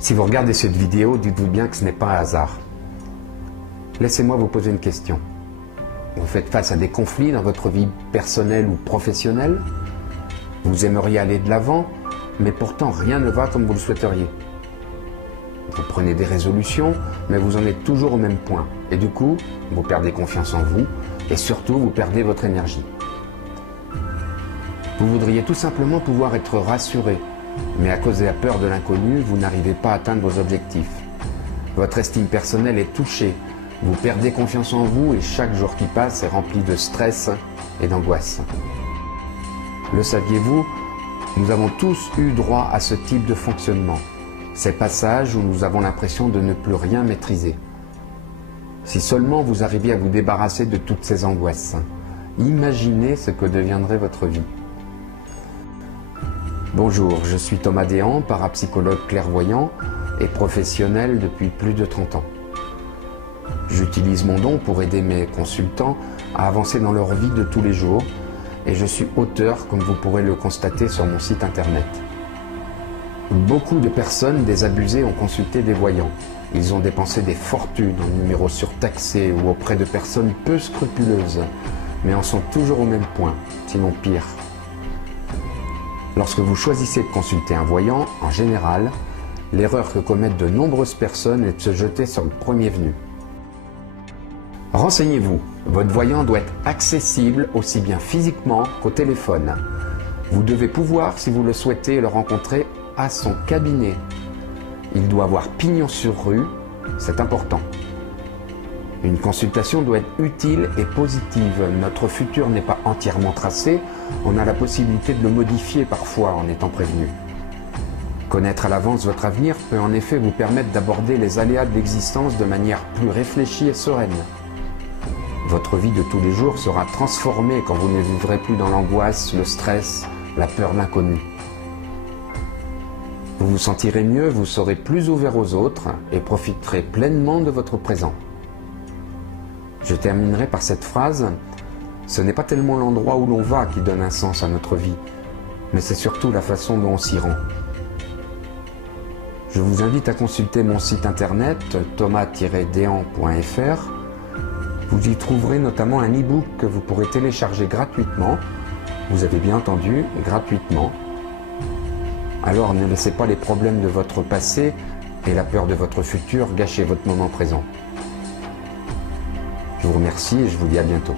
Si vous regardez cette vidéo, dites-vous bien que ce n'est pas un hasard. Laissez-moi vous poser une question. Vous faites face à des conflits dans votre vie personnelle ou professionnelle? Vous aimeriez aller de l'avant, mais pourtant rien ne va comme vous le souhaiteriez. Vous prenez des résolutions, mais vous en êtes toujours au même point. Et du coup, vous perdez confiance en vous et surtout, vous perdez votre énergie. Vous voudriez tout simplement pouvoir être rassuré, mais à cause de la peur de l'inconnu, vous n'arrivez pas à atteindre vos objectifs. Votre estime personnelle est touchée, vous perdez confiance en vous et chaque jour qui passe est rempli de stress et d'angoisse. Le saviez-vous? Nous avons tous eu droit à ce type de fonctionnement. Ces passages où nous avons l'impression de ne plus rien maîtriser. Si seulement vous arriviez à vous débarrasser de toutes ces angoisses, imaginez ce que deviendrait votre vie. Bonjour, je suis Thomas Déhan, parapsychologue clairvoyant et professionnel depuis plus de 30 ans. J'utilise mon don pour aider mes consultants à avancer dans leur vie de tous les jours et je suis auteur, comme vous pourrez le constater sur mon site internet. Beaucoup de personnes désabusées ont consulté des voyants. Ils ont dépensé des fortunes en numéros surtaxés ou auprès de personnes peu scrupuleuses, mais en sont toujours au même point, sinon pire. Lorsque vous choisissez de consulter un voyant, en général, l'erreur que commettent de nombreuses personnes est de se jeter sur le premier venu. Renseignez-vous, votre voyant doit être accessible aussi bien physiquement qu'au téléphone. Vous devez pouvoir, si vous le souhaitez, le rencontrer à son cabinet. Il doit avoir pignon sur rue, c'est important. Une consultation doit être utile et positive. Notre futur n'est pas entièrement tracé, on a la possibilité de le modifier parfois en étant prévenu. Connaître à l'avance votre avenir peut en effet vous permettre d'aborder les aléas de l'existence de manière plus réfléchie et sereine. Votre vie de tous les jours sera transformée quand vous ne vivrez plus dans l'angoisse, le stress, la peur de l'inconnu. Vous vous sentirez mieux, vous serez plus ouvert aux autres et profiterez pleinement de votre présent. Je terminerai par cette phrase, ce n'est pas tellement l'endroit où l'on va qui donne un sens à notre vie, mais c'est surtout la façon dont on s'y rend. Je vous invite à consulter mon site internet thomas-dehan.fr. Vous y trouverez notamment un e-book que vous pourrez télécharger gratuitement. Vous avez bien entendu, gratuitement. Alors ne laissez pas les problèmes de votre passé et la peur de votre futur gâcher votre moment présent. Je vous remercie et je vous dis à bientôt.